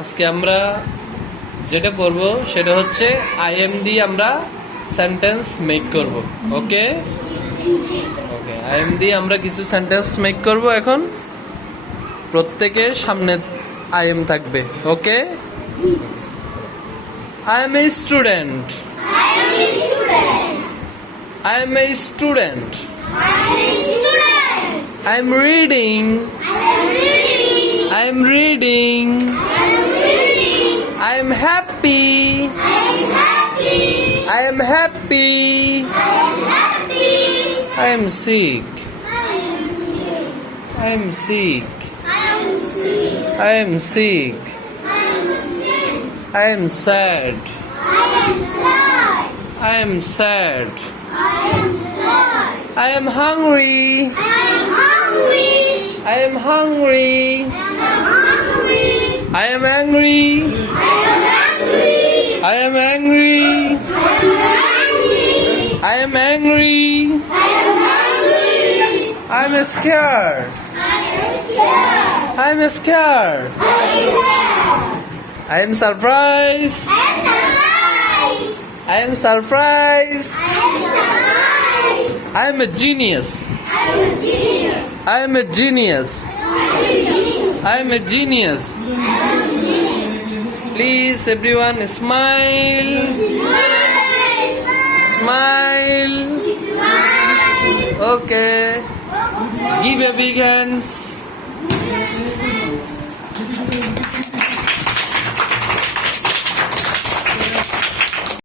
আজকে আমরা যেটা করব সেটা হচ্ছে আই এম দিয়ে আমরা সেন্টেন্স মেক করব। ওকে ওকে আই এম দিয়ে আমরা কিছু সেন্টেন্স মেক করব। এখন প্রত্যেকের সামনে আই এম থাকবে। Okay, I am a student. I am a student. I am reading. I am reading. I am happy. I am happy. I am sick. I am sick. I am sick. I am sad. I am sad. I am hungry. I am hungry. I am angry. I am angry. I am angry. I am scared. I am scared. I am surprised. I am surprised. I am a genius. I am a genius. I am a genius. Please, everyone, smile. Smile. Okay. Give a big hands.